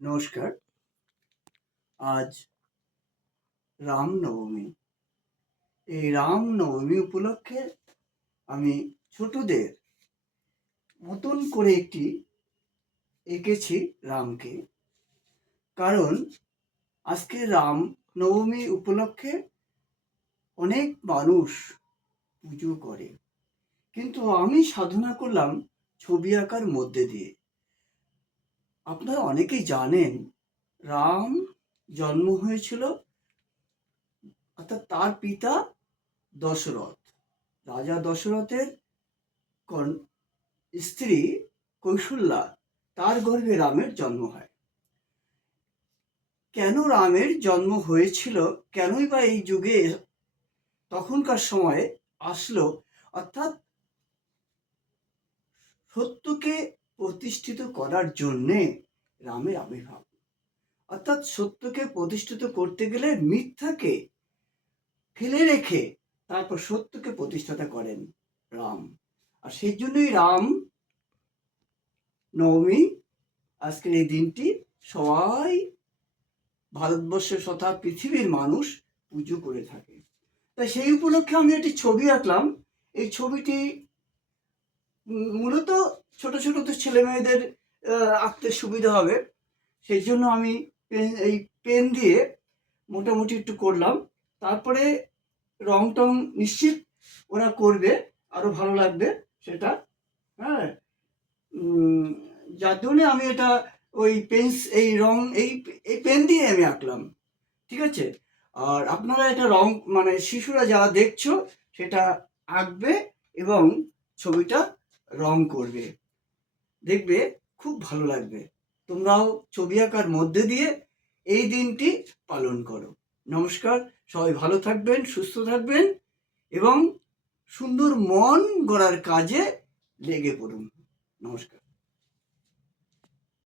নমস্কার। আজ রামনবমী। এই রামনবমী উপলক্ষে আমি ছোটদের মতন করে একটি এঁকেছি রামকে। কারণ আজকে রামনবমী উপলক্ষে অনেক মানুষ পুজো করে, কিন্তু আমি সাধনা করলাম ছবি আঁকার মধ্যে দিয়ে। আপনারা অনেকেই জানেন রাম জন্ম হয়েছিল, অর্থাৎ তার পিতা দশরথ, রাজা দশরথের স্ত্রী কৌশল্যা, তার গর্ভে রামের জন্ম হয়। কেন রামের জন্ম হয়েছিল, কেনই বা এই যুগে তখনকার সময়ে আসলো, অর্থাৎ সত্যকে প্রতিষ্ঠিত করার জন্যে রামের আবির্ভাব। অর্থাৎ সত্যকে প্রতিষ্ঠিত করতে গেলে মিথ্যাকে ফেলে রেখে তারপর সত্যকে প্রতিষ্ঠাতা করেন রাম। আর সেই জন্যই রাম নবমী, আজকের এই দিনটি সবাই ভারতবর্ষের তথা পৃথিবীর মানুষ পুজো করে থাকে। তাই সেই উপলক্ষে আমি একটি ছবি আঁকলাম। এই ছবিটি মূলত ছোট ছোট ছেলে মেয়েদের আঁকতে সুবিধা হবে, সেই জন্য আমি এই পেন দিয়ে মোটামুটি একটু করলাম। তারপরে রং টং নিশ্চিত ওরা করবে, আরো ভালো লাগবে সেটা। হ্যাঁ, যার জন্যে আমি এটা ওই এই রং এই পেন দিয়ে আমি আঁকলাম। ঠিক আছে? আর আপনারা এটা রং মানে শিশুরা যারা দেখছো সেটা আঁকবে এবং ছবিটা রং করবে, দেখবে খুব ভালো লাগবে। তোমরাও ছবি আঁকার মধ্যে দিয়ে এই দিনটি পালন করো। নমস্কার, সবাই ভালো থাকবেন, সুস্থ থাকবেন এবং সুন্দর মন গড়ার কাজে লেগে পড়ুন। নমস্কার।